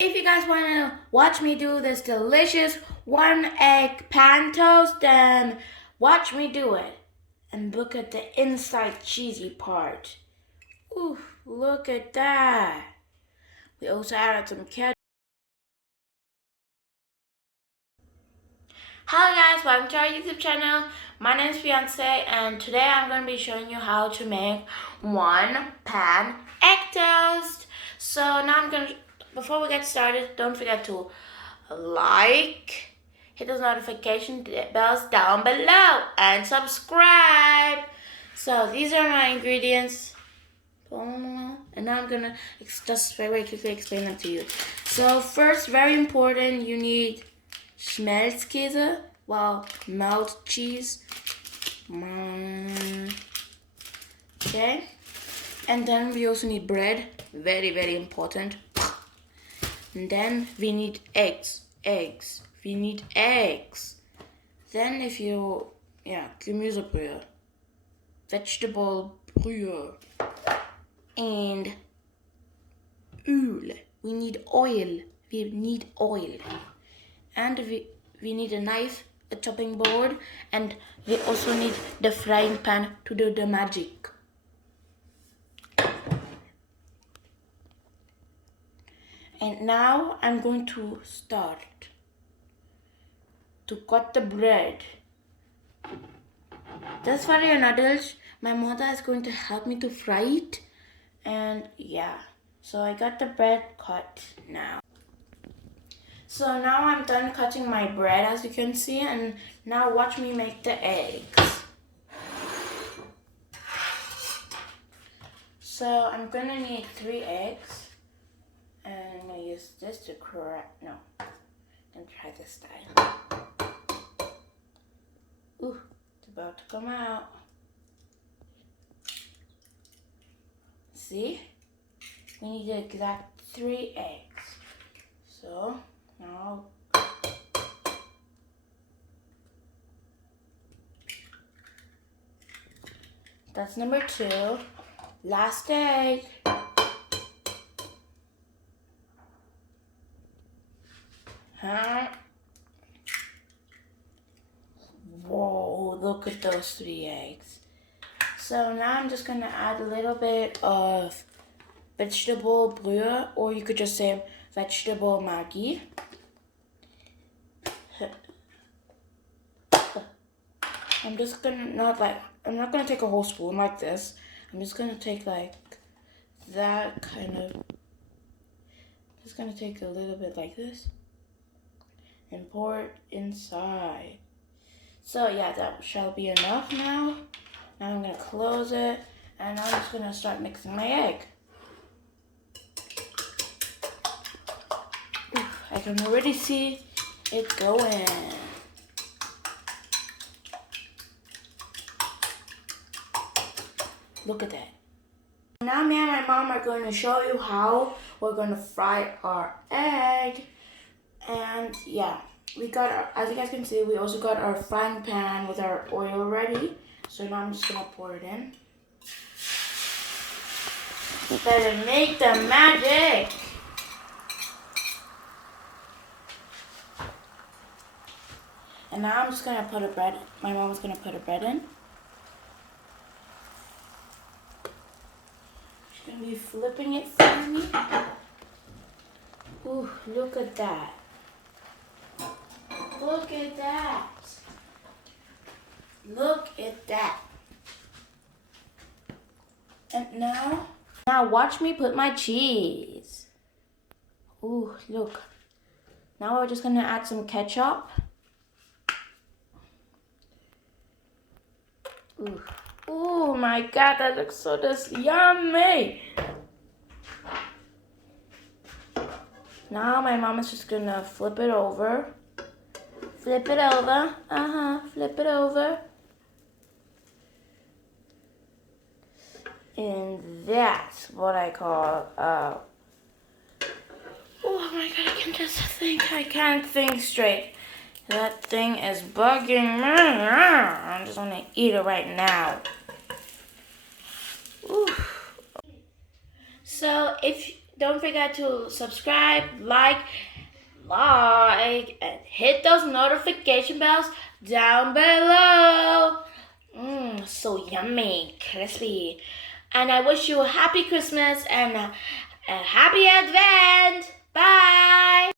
If you guys want to watch me do this delicious 1 egg pan toast, then watch me do it. And look at the inside cheesy part. Ooh, look at that. We also added some ketchup. Hello guys, welcome to our YouTube channel. My name is Beyonce and today I'm going to be showing you how to make 1 pan egg toast. So now before we get started, don't forget to like, hit those notification bells down below, and subscribe. So these are my ingredients. And now I'm gonna just very quickly explain them to you. So first, very important, you need Schmelzkäse, melt cheese. Okay. And then we also need bread, very, very important. And then we need eggs. We need eggs. Then Gemüsebrühe, vegetable brühe, and Öl. We need oil. And we need a knife, a chopping board, and we also need the frying pan to do the magic. And now I'm going to start to cut the bread. Just for your adults, my mother is going to help me to fry it. And yeah, so I got the bread cut now. So now I'm done cutting my bread, as you can see, and now watch me make the eggs. So I'm gonna need 3 eggs. And I'm gonna use this to correct. No, I'm gonna try this style. Ooh, it's about to come out. See? We need the exact 3 eggs. So now that's number 2. Last egg. Whoa, look at those 3 eggs. So now I'm just gonna add a little bit of vegetable brühe, or you could just say vegetable Maggi. I'm not gonna take a whole spoon like this. I'm just gonna take like that kind of, just gonna take a little bit like this and pour it inside. So yeah, that shall be enough now. Now I'm gonna close it and I'm just gonna start mixing my egg. I can already see it going. Look at that. Now me and my mom are going to show you how we're going to fry our egg. And yeah, as you guys can see, we also got our frying pan with our oil ready. So now I'm just going to pour it in. Better make the magic. And now I'm just going to put my mom's going to put a bread in. She's going to be flipping it for me. Ooh, look at that. Look at that. Look at that. And now watch me put my cheese. Ooh, look. Now we're just going to add some ketchup. Ooh. Oh my God, that looks so yummy. Now my mom is just gonna flip it over. Flip it over. Flip it over. And that's what I call, oh my God, I can't think straight. That thing is bugging me. I'm just gonna eat it right now. Ooh. So if don't forget to subscribe, like, and hit those notification bells down below. So yummy, crispy. And I wish you a happy Christmas and a happy Advent. Bye.